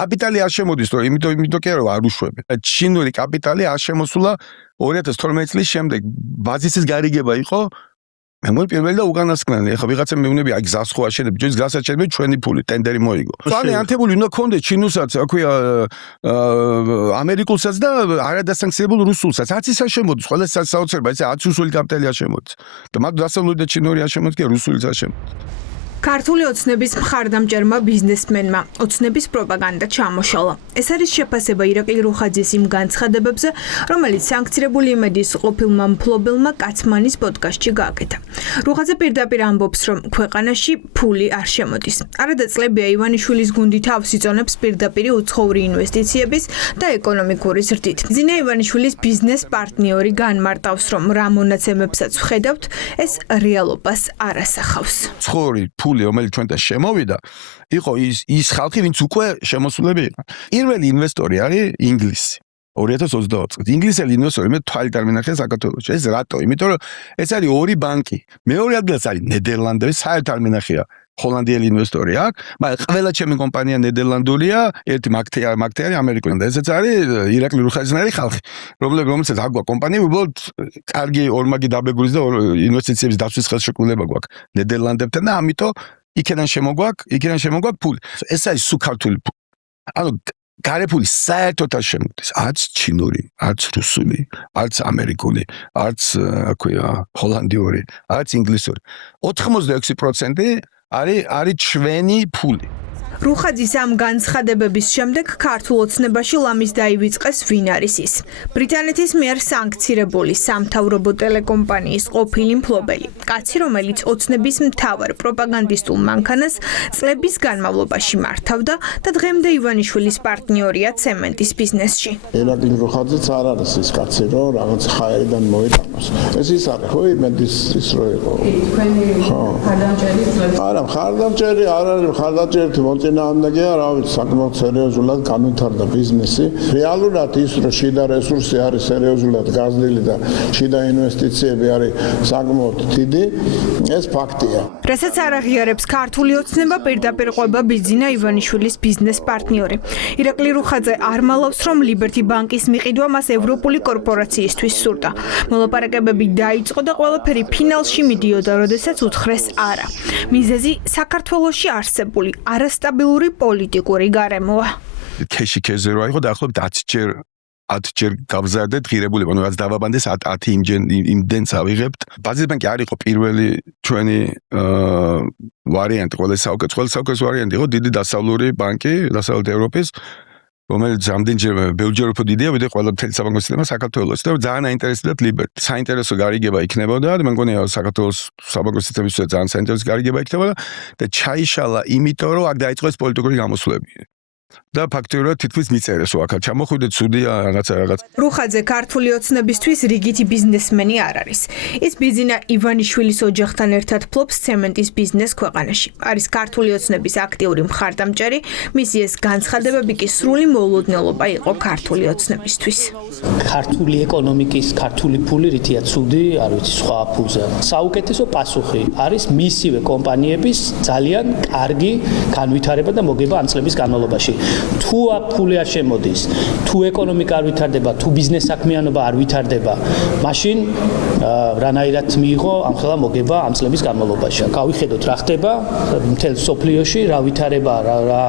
კაპიტალი არ შემოდის, რომ იმიტომ კი არა არ უშვები. ჩინური კაპიტალი არ შემოსულა 2012 წლის შემდეგ. ბაზისის გარიგება იყო მე მგონი პირველი და უკანასკნელი. ეხლა ვიღაცა მეუბნები აი გზას ხო აშენებ, ჯერ გზას აშენებ ჩვენი ფული ტენდერი მოიგო. ანუ ანთებული უნდა კონდეს ჩინუსაც, აქვია ამერიკულსაც და არადასანქციონებულ რუსულსაც. არც ის არ შემოდის, ყველა საოცრება, ესე არც რუსული კაპიტალი არ შემოდის. და მათ დასავლური და ჩინური არ შემოდის, რუსულიც არ შემოდის. ქართული ოცნების მხარდამჭერმა ბიზნესმენმა ოცნების პროპაგანდა ჩამოშალა. ეს არის შეფასება ირაკლი რუხაძის იმ განცხადებებზე, რომელიც სანქცირებული იმედის ყოფილმა მფლობელმა კაცმანის პოდკასტში გააკეთა. რუხაძე პირდაპირ ამბობს, რომ ქვეყანაში ფული არ შემოდის. არადა წლებია ივანიშვილის გუნდი თავს იწონებს პირდაპირ უცხოური ინვესტიციების და ეკონომიკური ზრდით. ზინა ივანიშვილის ბიზნეს პარტნიორი განმარტავს, რომ რა მონაცემებსაც ვხედავთ, ეს რეალობას არ ასახავს. ფული, რომელიც ჩვენთან შემოვიდა, იყო ის ხალხი, ვინც უკვე შემოსულები იყო. პირველი ინვესტორი არის ინგლისი. 2024 წელს ინგლისელი ინვესტორი მე თვალით არ მინახია საქართველოში. ეს რატო? იმიტომ რომ ეს არის ორი ბანკი. მეორე ადგილას არის ნიდერლანდები, საერთოდ არ მინახია ჰოლანდიელი ინვესტორი აქ, მაგრამ ყველა ჩემი კომპანია ნიდერლანდულია, ერთი მაგთე არის ამერიკული. და ესეც არის ირაკლი რუხაძისნაირი ხალხი, რომელსაც აქვს კომპანია, უბრალოდ კარგი ორმაგი დაბეგვრის და ინვესტიციების დაცვის ხელშეკრულება გვაქვს ნიდერლანდებთან და ამიტომ იქიდან შემოგვაქვს ფული. ეს არის სუქართული ფული. ანუ გარეფული საერთოდ არ შემოდის, არც ჩინური, არც რუსული, არც ამერიკული, არც ჰოლანდიური, არც ინგლისური. 86% არის ჩვენი ფული. რუხაძის ამ განცხადებების შემდეგ ქართულ ოცნებაში ლამის დაივიწყეს ვინ არის ის. ბრიტანეთის მიერ სანქცირებული სამთავრობო ტელეკომპანიის ყოფილი მფლობელი. კაცი, რომელიც ოცნების მთავარ პროპაგანდისტულ მანქანას წლების განმავლობაში მართავდა და დღემდე ივანიშვილის პარტნიორია ცემენტის ბიზნესში. ირაკლი რუხაძეც არ არის ის კაცი, რომ რაღაც ხაერიდან მოიტანოს. ეს ის არის, ხო, იმედის ის რო იყო. ხო. არა, ხარდამჭერი არ არის, ხარდამჭერი წინააღმდეგია, რა ვიცი, საკმაოდ სერიოზულად განვითარდა ბიზნესი. რეალურად ის, რომ შიდა რესურსი არის სერიოზულად გაზრდილი და შიდა ინვესტიციები არის საკმაოდ დიდი, ეს ფაქტია. რასაც არ აღიარებს ქართული ოცნება, პირდაპირ ყვება ბიძინა ივანიშვილის ბიზნეს პარტნიორი. ირაკლი რუხაძე არ მალავს, რომ ლიბერთი ბანკის მიყიდვა მას ევროპული კორპორაციისთვის სურდა. მოლაპარაკებები დაიწყო და ყველაფერი ფინალში მიდიოდა, როდესაც უთხრეს არა. მიზეზი საქართველოში არსებული არასტაბილური პოლიტიკური გარემოა. ქეში რო იყო დაახლოებით 10 ჯერ გავზარდეთ ღირებულება, ანუ რაც დავაბანდეს 10 იმდენს ავიღებთ. ბაზის ბანკი არ იყო პირველი ჩვენი ვარიანტი, ყველა საუკეთესო ვარიანტი იყო დიდი დასავლური ბანკი, დასავლეთ ევროპის, რომელიც ამდენჯერ ბევრჯერ უფრო დიდია, ვიდრე ყველა მთელი საბანკო სისტემა საქართველოს. და ძალიან აინტერესებდათ ლიბერტი. საინტერესო გარიგება იქნებოდა და მე მგონია საქართველოს საბანკო სისტემისთვის ძალიან საინტერესო გარიგება იქნებოდა და ჩაიშალა იმიტომ, რომ აქ დაიწყო ეს პოლიტიკური გამოსვლები. და ფაქტობრივად თითქმის მიწერეს, აქ ჩამოხვიდეთ ცუდია რაღაც. რუხაძე ქართული ოცნებისთვის რიგითი ბიზნესმენი არ არის. ის ბიძინა ივანიშვილის ოჯახთან ერთად ფლობს ცემენტის ბიზნეს ქვეყანაში. არის ქართული ოცნების აქტიური მხარდამჭერი, მისი ეს განცხადებები კი სრული მოულოდნელობა იყო ქართული ოცნებისთვის. ქართული ეკონომიკის ქართული ფული რითია ცუდი, არ ვიცი, სხვა ფულზე. საუკეთესო პასუხი არის მისივე კომპანიების ძალიან კარგი განვითარება და მოგება ამ წლების განმავლობაში. თუ ფული არ შემოდის, თუ ეკონომიკა არ ვითარდება, თუ ბიზნეს საქმიანობა არ ვითარდება, მაშინ რანაირად მიიღო ამ ხელა მოგება ამ წლების განმავლობაში. გავიხედოთ რა ხდება მთელ სოფლიოში, რა ვითარება, რა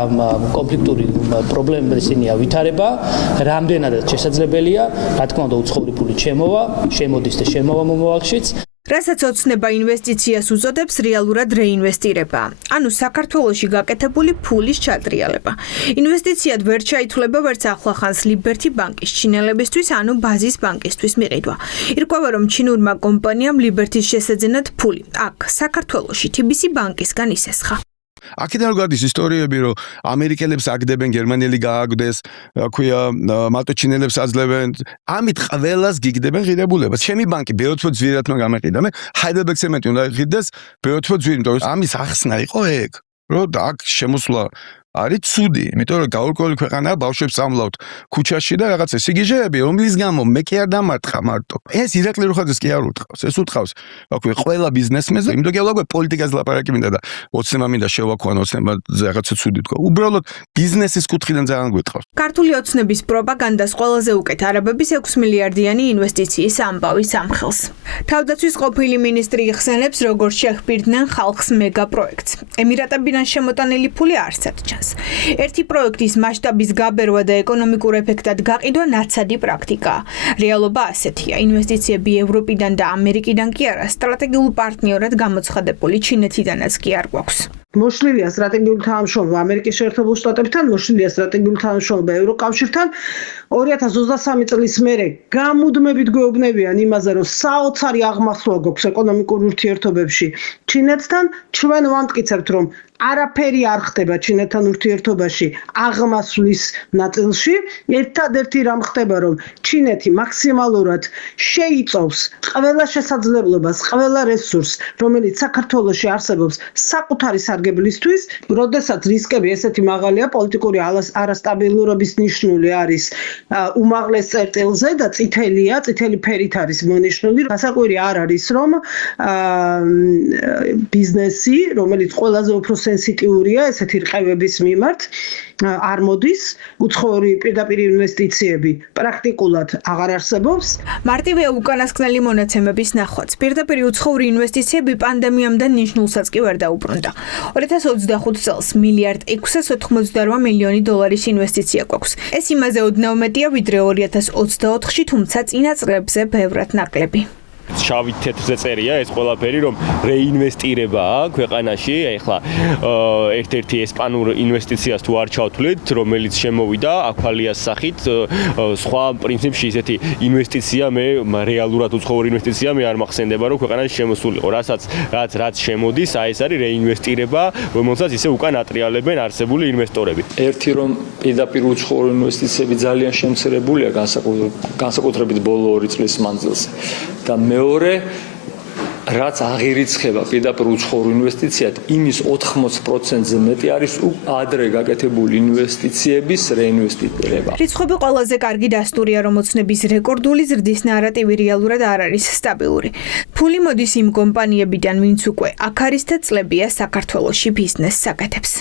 კონფლიქტური პრობლემები ისინია ვითარება, რამდენადაც შესაძლებელია, რა თქმა უნდა, უცხოური ფული შემოდის და შემოვა მომავალშიც. რასაც ოცნება ინვესტიციას უწოდებს, რეალურად რეინვესტირება. ანუ საქართველოში გაკეთებული ფულის ჩატრიალება. ინვესტიციად ვერ ჩაითვლება ვერც ახლახანს ლიბერთი ბანკის ჩინელებისთვის, ანუ ბაზის ბანკისთვის მიყიდვა. ირკვევა, რომ ჩინურმა კომპანიამ ლიბერთის შესაძენად ფული აქ საქართველოში TBC ბანკისგან ისესხა. აქედან გადის ისტორიები, რომ ამერიკელებს აგდებენ, გერმანელი გააგდეს, მარტო ჩინელებს აძლევენ. ამით ყველას გიგდებენ ღირებულებას. ჩემი ბანკი ბეოთფო ძვირადმა გამეყიდა. მე ჰაიდელბერგ ცემენტი უნდა იყიდეს ბეოთფო ძვირი, ამის ახსნა იყო ეგ, რომ აქ შემოსვლა არის ცუდი, იმიტომ რომ გაურკვეველი ქვეყანაა, ბავშვებს ამლავთ ქუჩაში და რაღაცა სიგიჟეები, რომლის გამო მე კი არ დამართხა მარტო. ეს ირაკლი რუხაძეს კი არ უთხრავს, ეს უთხრავს, აკვე ყველა ბიზნესმენს, იმიტომ რომ პოლიტიკაზე ლაპარაკი მინდა და ოცნება მინდა შევაქვან ოცნებაზე რაღაცა ცუდი თქვა. უბრალოდ ბიზნესის კუთხიდან ძალიან გვიტყავს. ქართული ოცნების პროპაგანდას ყველაზე უკეთ არაბების 6 მილიარდიანი ინვესტიციის ამბავი სამხელს. თავდაცვის ყოფილი მინისტრი იხსენებს, როგორც შეჰპირდნენ ხალხს მეგა პროექტს. ემირატებიდან შემოტანილი ფული არსად ჩანს. ერთი პროექტის მასშტაბის გაბერვა და ეკონომიკურ ეფექტად გაყიდვა ნაცადი პრაქტიკაა. რეალობა ასეთია. ინვესტიციები ევროპიდან და ამერიკიდან კი არა, სტრატეგიულ პარტნიორად გამოცხადებული ჩინეთიდანაც კი არ გვაქვს. მოშლილია სტრატეგიული თანამშრომლობა ამერიკის შეერთებულ შტატებთან, მოშლილია სტრატეგიული თანამშრომლობა ევროკავშირთან. 2023 წლის მერე გამუდმებით გვეუბნებიან იმაზე, რომ საოცარი აღმასვლა გვაქვს ეკონომიკურ ურთიერთობებში ჩინეთთან. ჩვენ ვამტკიცებთ, რომ არაფერი არ ხდება ჩინეთთან ურთიერთობაში აღმასვლის ნაწილში. ერთადერთი რამ ხდება, რომ ჩინეთი მაქსიმალურად შეიწოვს ყველა შესაძლებლობას, ყველა რესურსს, რომელიც საქართველოში არსებობს საკუთარი სარგებლისთვის, როდესაც რისკები ესეთი მაღალია, პოლიტიკური არასტაბილურობის ნიშნული არის უმაღლეს წერტილზე და წითელი ფერით არის მონიშნული. გასაკვირი არ არის, რომ ბიზნესი, რომელიც ყველაზე უფრო სენსიტიურია ესეთი რყევების მიმართ, არ მოდის, უცხოური პირდაპირ ინვესტიციები პრაქტიკულად აღარ არსებობს. მარტივია უკანასკნელი მონაცემების ნახვაც. პირდაპირ უცხოური ინვესტიციები პანდემიამდე ნიშნულსაც კი ვერ დაუბრუნდა. 2025 წელს მილიარდ 688 მილიონი დოლარის ინვესტიცია გვაქვს. ეს იმაზე ოდნავ მეტია, ვიდრე 2024-ში, თუმცა წინა წლებზე ბევრად ნაკლები. შავი თეთრზე წერია ეს ყველაფერი, რომ რეინვესტირებაა ქვეყანაში. ეხლა ერთ-ერთი ესპანურ ინვესტიციას თუ არ ჩავთვლით, რომელიც შემოვიდა აქვალიას სახით, სხვა პრინციპში ისეთი ინვესტიცია მე რეალურად უცხოური ინვესტიცია მე არ მახსენდება, რომ ქვეყანაში შემოსულიყო. რაც შემოდის, ეს არის რეინვესტირება, რომელსაც ისე უკან ატრიალებენ არსებული ინვესტორები. ერთი რომ პირდაპირ უცხოური ინვესტიციები ძალიან შემცირებულია განსაკუთრებით ბოლო 2 წლის მანძილზე. და მეორე, რაც აღირიცხება პირდაპირ უცხოურ ინვესტიციად, იმის 80%-ზე მეტი არის ადრე გაკეთებული ინვესტიციების რეინვესტირება. რიცხვები ყველაზე კარგი დასტურია, რომ ოცნების რეკორდული ზრდის ნარატივი რეალურად არ არის სტაბილური. ფული მოდის იმ კომპანიებიდან, ვინც უკვე აქ არის და წლებია საქართველოში ბიზნესს აკეთებს.